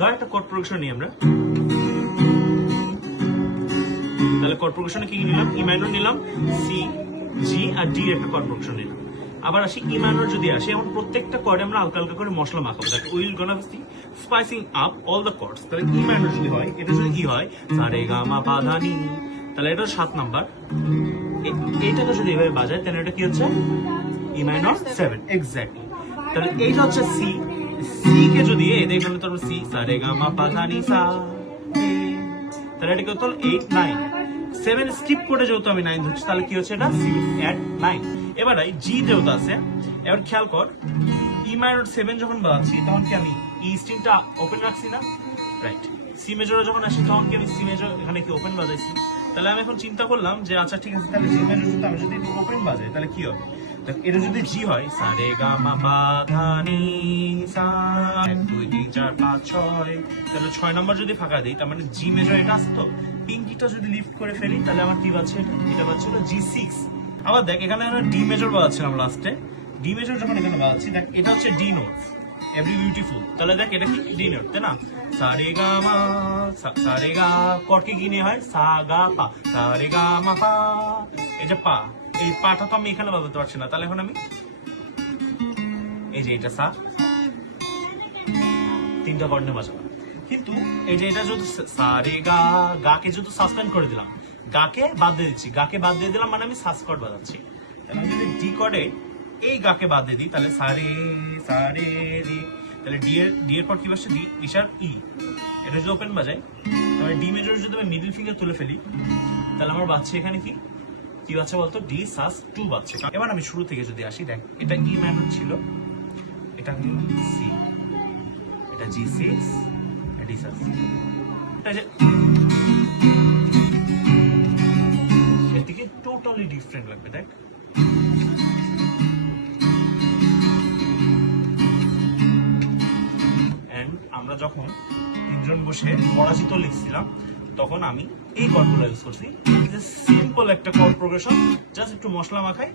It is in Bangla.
ধর একটা কর্ড প্রোগ্রেশন নিই আমরা, তাহলে কর্ড প্রোগ্রেশনে কি নিলাম? ই মাইনর নিলাম, সি, জি আর ডি একটা কর্ড প্রোগ্রেশন নিলাম। আবার আসি ই মাইনর যদি আসে, এখন প্রত্যেকটা কর্ডে আমরা হালকা হালকা করে মশলা মাখাবো, that will gonna be spicing up all the chords. তাহলে ই মাইনর যদি হয়, এটা যদি ই হয় সা রে গা মা পা ধা নি, তাহলে এটা 7 নাম্বার। এইটাকে যদি এভাবে বাজায় তাহলে এটা কি হচ্ছে? E minor 7 exactly. তাহলে এইটা হচ্ছে সি, সি কে যদি এখানে তো সি সা রে গা মা পা ধা নি সা, তাহলে এটা কি হতো? 8 9 7 স্কিপ করে যেহেতু আমি 9 ধরছি, তাহলে কি হচ্ছে? এটা সি এট 9। এবার জি যেহেতু আছে, এবার খেয়াল কর ই মাইনর 7 যখন বাজাচ্ছি তখন কি আমি ই স্ট্রিংটা ওপেন রাখছি না? রাইট। সি মেজরে যখন আসি তখন কি আমি সি মেজর এখানে কি ওপেন বাজাইছি? তাহলে আমি এখন চিন্তা করলাম যে আচ্ছা ঠিক আছে, তাহলে সি মেজর যদি আমি যদি ওপেন বাজাই তাহলে কি হবে? এটা যদি জি হয় সা রে গা মা পা ধা নি সা 1 2 3 4 5 6, তাহলে 6 নাম্বার যদি ফাঁকা দিই তার মানে জি মেজর এটা আছে, তো পিঙ্কিটা যদি লিফট করে ফেলি তাহলে আমার কি বাজছে? এটা বাজছে জি 6। আবার দেখ এখানে আমরা ডি মেজর বাজাচ্ছিলাম লাস্টে, ডি মেজর যখন এখানে বাজাচ্ছি দেখ এটা হচ্ছে ডি নোট, এভরি বিউটিফুল। তাহলে দেখ এটা কি ডি নোট, তাই না? সা রে গা মা সা রে গা, কর্ডকে কি নিয়ে হয়? সা গা পা, সা রে গা মা পা, এই যে পা, এই পাটা তো আমি এখানে বাজাতে পারছি না, তাহলে এখন আমি এই যে এটা সা, 3টা কর্ড নিয়ে বাজাবো। কিন্তু এই যে এটা যদি সা রে গা, গাকে যদি সাসপেন্ড করে দিলাম, গাকে বাদ দিয়ে দিচ্ছি, গাকে বাদ দিয়ে দিলাম মানে আমি সাস কর্ড বাজাচ্ছি। তাহলে আমি যদি ডি কর্ডে এই গাকে বাদ দিয়ে দিই তাহলে সা রে রে, তাহলে ডি এর পর কি বসছে? ডি ইশার ই, এটা যদি ওপেন বাজাই তাহলে ডি মেজর যদি আমি মিডল ফিঙ্গার তুলে ফেলি তাহলে আমার বাজছে এখানে কি কি বাজছে বলতো? ডি সাস 2 বাজছে। এবার আমি শুরু থেকে যদি আসি, দেখ এটা ই মাইনর ছিল, এটা সি, এটা জি 6, ডি সাস, এটা যে এর থেকে টোটালি ডিফারেন্ট লাগবে। দেখ এন্ড আমরা যখন তিনজন বসে পরাজিত লিখছিলাম তখন আমি এই কর্ডগুলো ইউজ করছি, সিম্পল একটা কর্ড প্রোগ্রেশন, জাস্ট একটু মশলা মাখাই